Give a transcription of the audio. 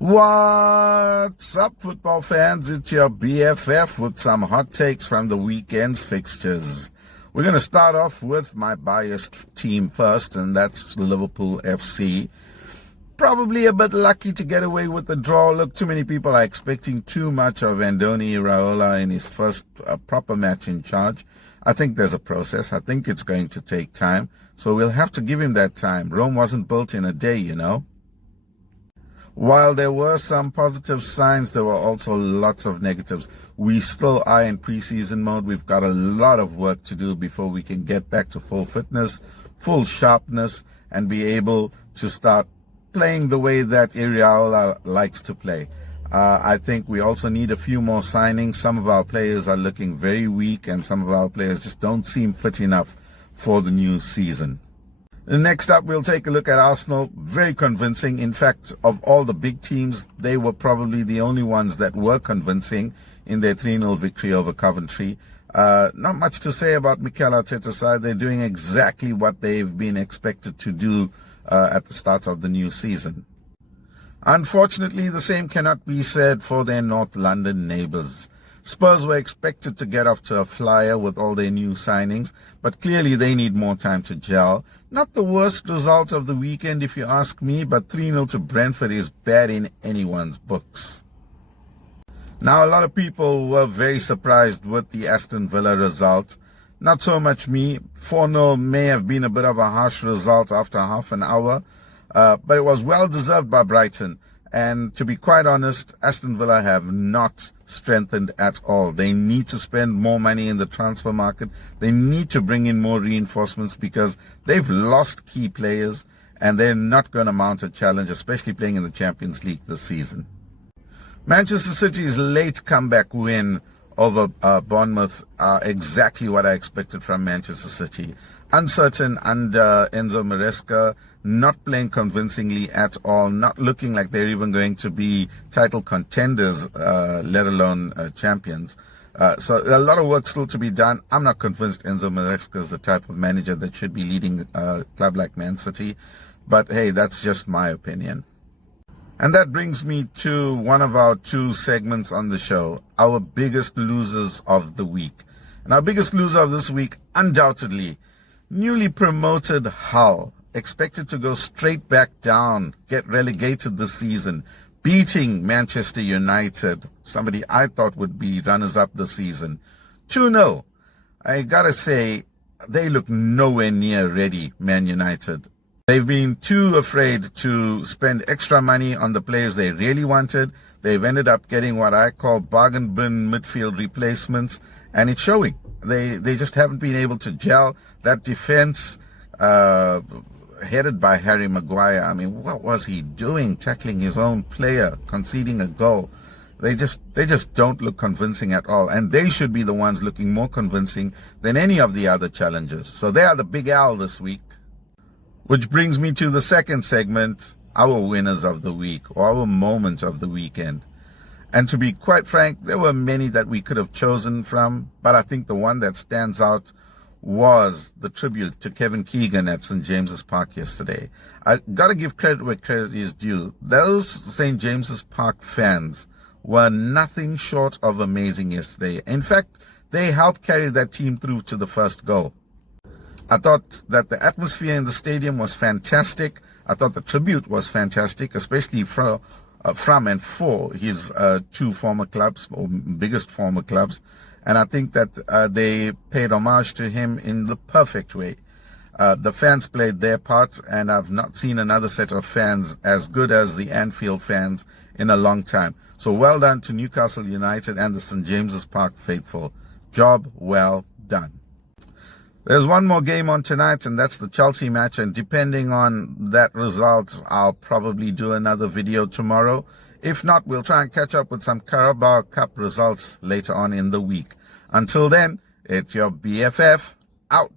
What's up, football fans? It's your BFF with some hot takes from the weekend's fixtures. We're going to start off with my biased team first, and that's Liverpool FC. Probably a bit lucky to get away with the draw. Look, too many people are expecting too much of Andoni Iraola in his first proper match in charge. I think there's a process. I think it's going to take time. So we'll have to give him that time. Rome wasn't built in a day, you know. While there were some positive signs, there were also lots of negatives. We still are in preseason mode. We've got a lot of work to do before we can get back to full fitness, full sharpness, and be able to start playing the way that Iraola likes to play. I think we also need a few more signings. Some of our players are looking very weak, and some of our players just don't seem fit enough for the new season. Next up, we'll take a look at Arsenal. Very convincing. In fact, of all the big teams, they were probably the only ones that were convincing in their 3-0 victory over Coventry. Not much to say about Mikel Arteta's side. They're doing exactly what they've been expected to do at the start of the new season. Unfortunately, the same cannot be said for their North London neighbours. Spurs were expected to get off to a flyer with all their new signings, but clearly they need more time to gel. Not the worst result of the weekend if you ask me, but 3-0 to Brentford is bad in anyone's books. Now, a lot of people were very surprised with the Aston Villa result. Not so much me. 4-0 may have been a bit of a harsh result after half an hour, but it was well deserved by Brighton. And to be quite honest, Aston Villa have not strengthened at all. They need to spend more money in the transfer market. They need to bring in more reinforcements because they've lost key players and they're not going to mount a challenge, especially playing in the Champions League this season. Manchester City's late comeback win over Bournemouth are exactly what I expected from Manchester City. Uncertain under Enzo Maresca, not playing convincingly at all, not looking like they're even going to be title contenders, let alone champions. So a lot of work still to be done. I'm not convinced Enzo Maresca is the type of manager that should be leading a club like Man City. But hey, that's just my opinion. And that brings me to one of our two segments on the show, our biggest losers of the week. And our biggest loser of this week, undoubtedly, newly promoted Hull, expected to go straight back down, get relegated this season, beating Manchester United, somebody I thought would be runners-up this season. 2-0. I gotta say, they look nowhere near ready, Man United. They've been too afraid to spend extra money on the players they really wanted. They've ended up getting what I call bargain bin midfield replacements, and it's showing. They just haven't been able to gel. That defense, headed by Harry Maguire, I mean, what was he doing, tackling his own player, conceding a goal? They just don't look convincing at all, and they should be the ones looking more convincing than any of the other challengers. So they are the big L this week. Which brings me to the second segment, our winners of the week, or our moment of the weekend. And to be quite frank, there were many that we could have chosen from, but I think the one that stands out was the tribute to Kevin Keegan at St. James's Park yesterday. I got to give credit where credit is due. Those St. James's Park fans were nothing short of amazing yesterday. In fact, they helped carry that team through to the first goal. I thought that the atmosphere in the stadium was fantastic. I thought the tribute was fantastic, especially from and for his two former clubs, or biggest former clubs. And I think that they paid homage to him in the perfect way. The fans played their part, and I've not seen another set of fans as good as the Anfield fans in a long time. So well done to Newcastle United and the St. James's Park faithful. Job well done. There's one more game on tonight, and that's the Chelsea match. And depending on that result, I'll probably do another video tomorrow. If not, we'll try and catch up with some Carabao Cup results later on in the week. Until then, it's your BFF out.